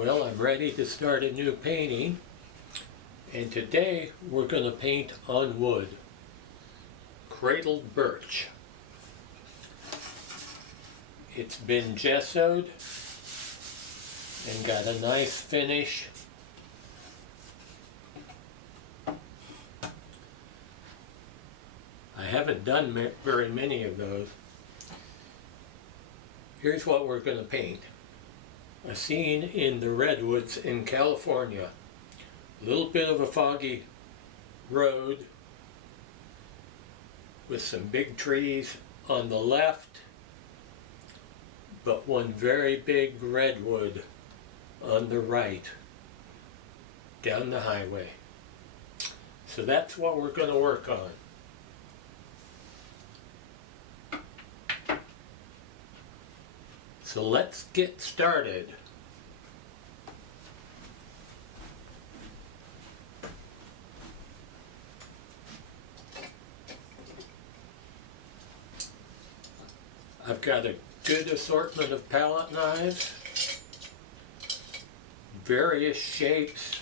Well, I'm ready to start a new painting, and today we're going to paint on wood. Cradled birch. It's been gessoed and got a nice finish. I haven't done very many of those. Here's what we're going to paint. A scene in the Redwoods in California. A little bit of a foggy road with some big trees on the left, but one very big redwood on the right down the highway. So that's what we're going to work on. So let's get started. I've got a good assortment of palette knives, various shapes,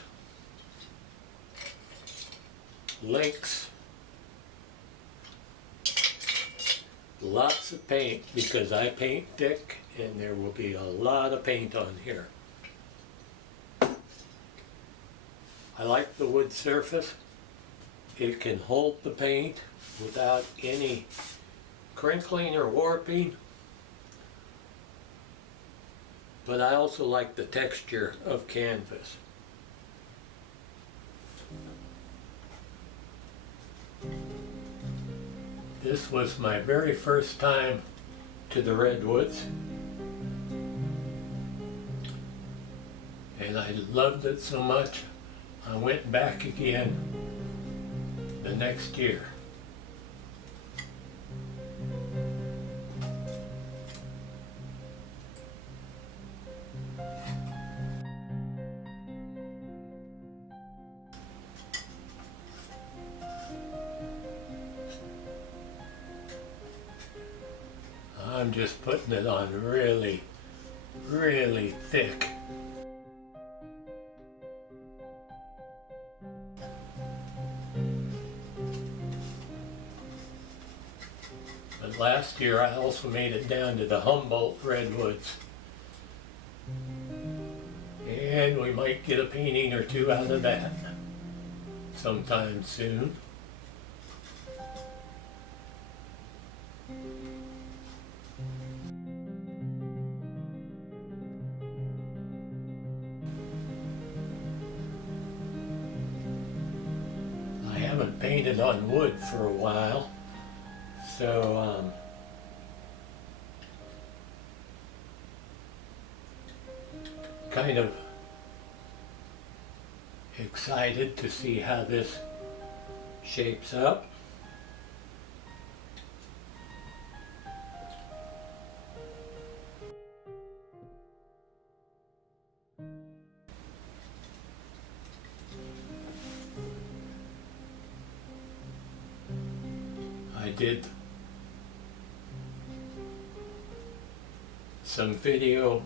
lengths, lots of paint because I paint thick and there will be a lot of paint on here. I like the wood surface. It can hold the paint without any crinkling or warping, but I also like the texture of canvas. This was my very first time to the Redwoods, and I loved it so much I went back again the next year. I'm just putting it on really, really thick. But last year I also made it down to the Humboldt Redwoods. And we might get a painting or two out of that sometime soon. I haven't painted on wood for a while, so kind of excited to see how this shapes up. I did some video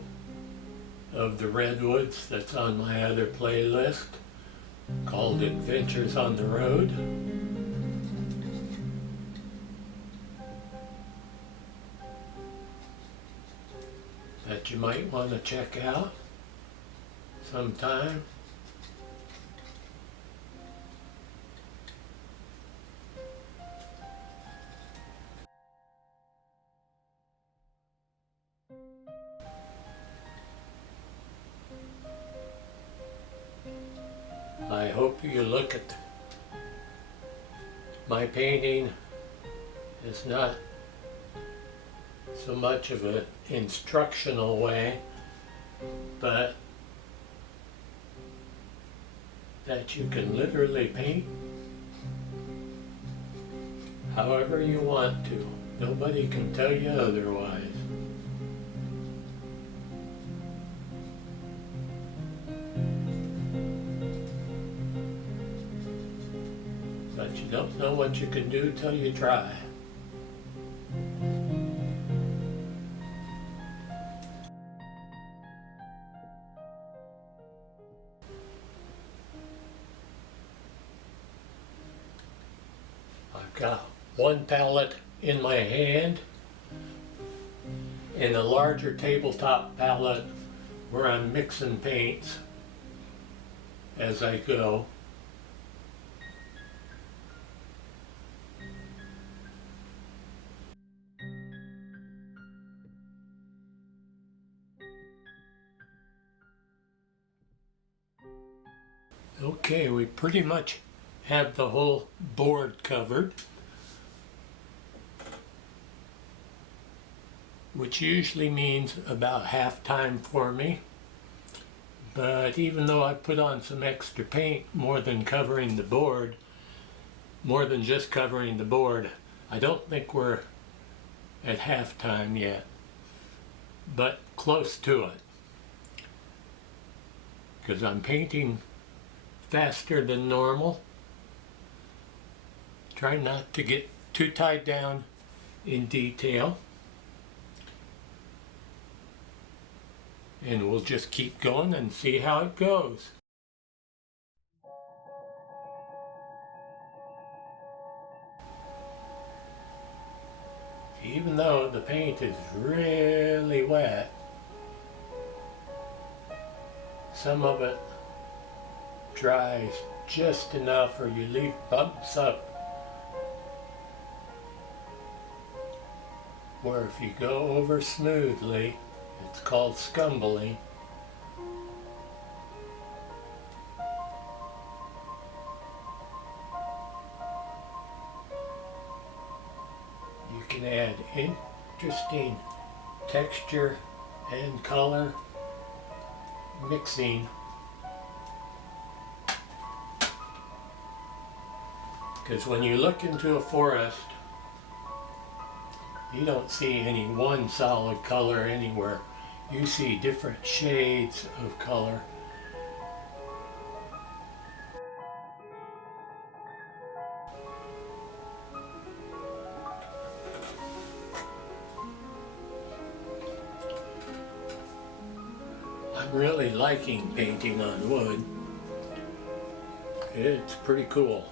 of the Redwoods that's on my other playlist called Adventures on the Road. That you might want to check out sometime. I hope you look at my painting as not so much of an instructional way, but that you can literally paint however you want to. Nobody can tell you otherwise. But you don't know what you can do till you try. Got one palette in my hand and a larger tabletop palette where I'm mixing paints as I go. Okay, we pretty much have the whole board covered, which usually means about half time for me. But even though I put on some extra paint, more than covering the board, more than just covering the board, I don't think we're at half time yet, but close to it. Because I'm painting faster than normal. Try not to get too tied down in detail. And we'll just keep going and see how it goes. Even though the paint is really wet, some of it dries just enough or you leave bumps up where if you go over smoothly, it's called scumbling. You can add interesting texture and color mixing, because when you look into a forest, you don't see any one solid color anywhere. You see different shades of color. I'm really liking painting on wood. It's pretty cool.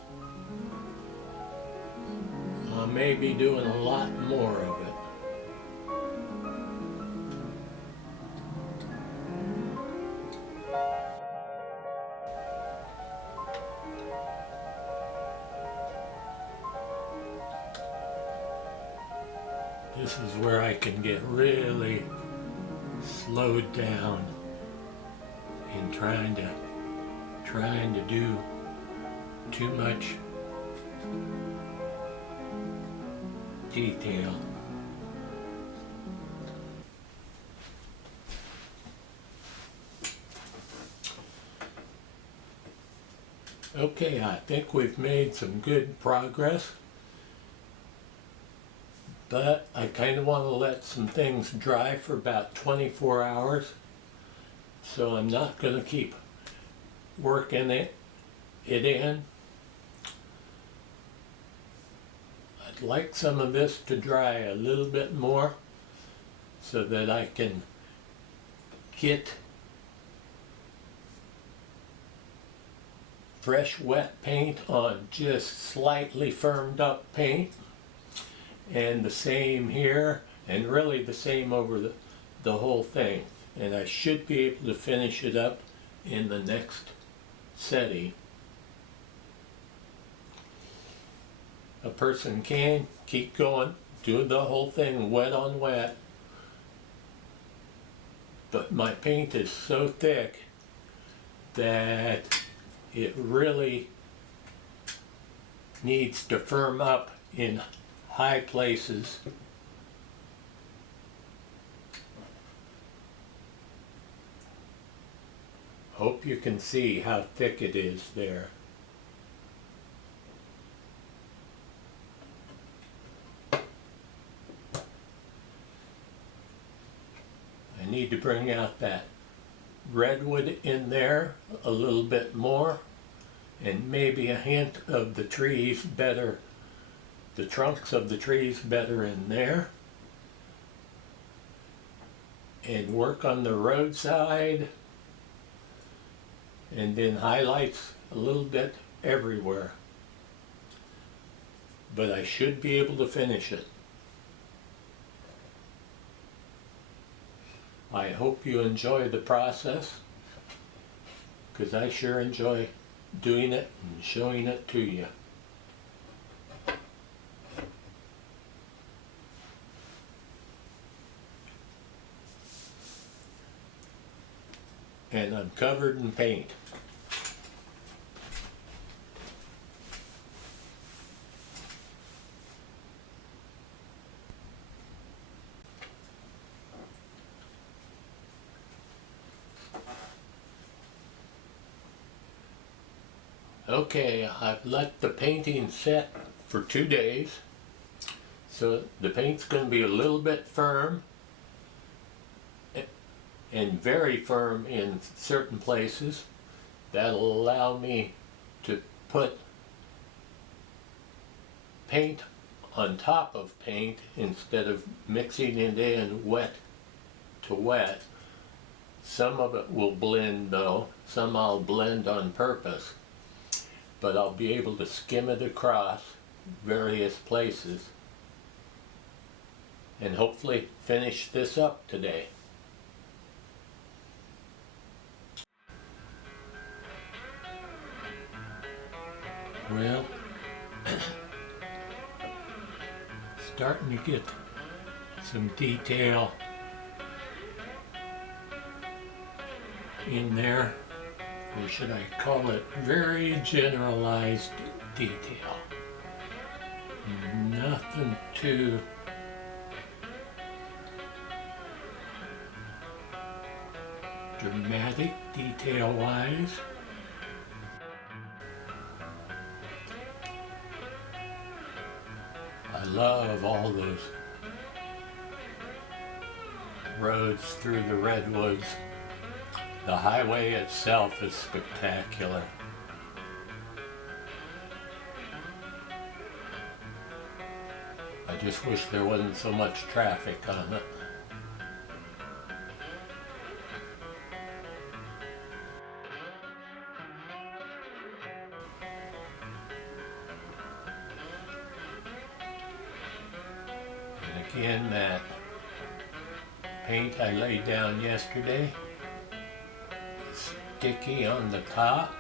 I may be doing a lot more of it. This is where I can get really slowed down in trying to do too much detail. Okay, I think we've made some good progress, but I kind of want to let some things dry for about 24 hours, so I'm not going to keep working it in. I'd like some of this to dry a little bit more so that I can get fresh wet paint on just slightly firmed up paint, and the same here, and really the same over the whole thing. And I should be able to finish it up in the next setting. A person can keep going, do the whole thing wet on wet, but my paint is so thick that it really needs to firm up in high places. Hope you can see how thick it is there. I need to bring out that redwood in there a little bit more, and maybe a hint of the trees better, the trunks of the trees better in there, and work on the roadside, and then highlights a little bit everywhere. but I should be able to finish it. I hope you enjoy the process, because I sure enjoy doing it and showing it to you. And I'm covered in paint. Okay, I've let the painting set for 2 days, so the paint's going to be a little bit firm and very firm in certain places. That'll allow me to put paint on top of paint instead of mixing it in wet to wet. Some of it will blend though, some I'll blend on purpose, but I'll be able to skim it across various places and hopefully finish this up today. Well, starting to get some detail in there, or should I call it very generalized detail. Nothing too dramatic detail-wise. I love all those roads through the redwoods. The highway itself is spectacular. I just wish there wasn't so much traffic on it. Again, that paint I laid down yesterday is sticky on the top.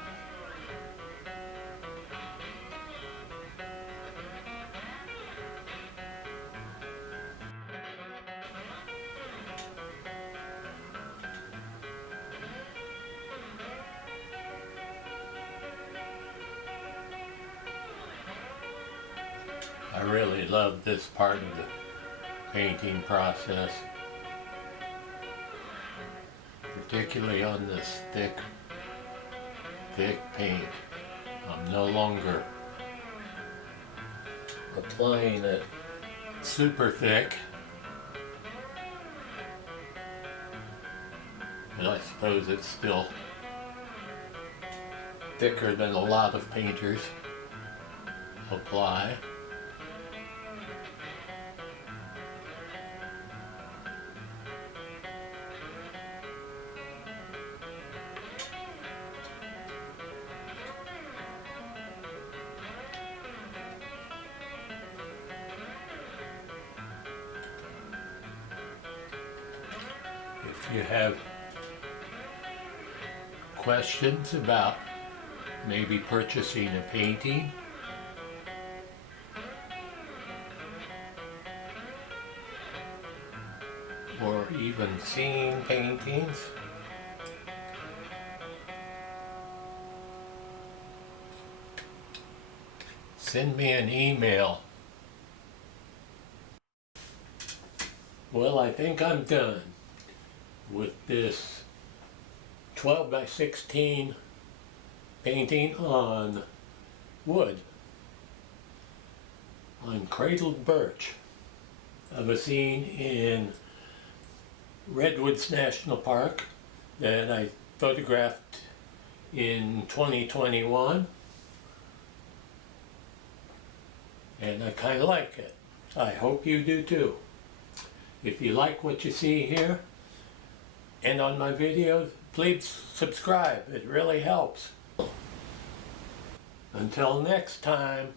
I really love this part of the painting process, particularly on this thick paint. I'm no longer applying it super thick, and I suppose it's still thicker than a lot of painters apply. If you have questions about maybe purchasing a painting, or even seeing paintings, send me an email. Well, I think I'm done with this 12 by 16 painting on wood, on cradled birch, of a scene in Redwoods National Park that I photographed in 2021, and I kind of like it. I hope you do too. If you like what you see here and on my videos, please subscribe. It really helps. Until next time.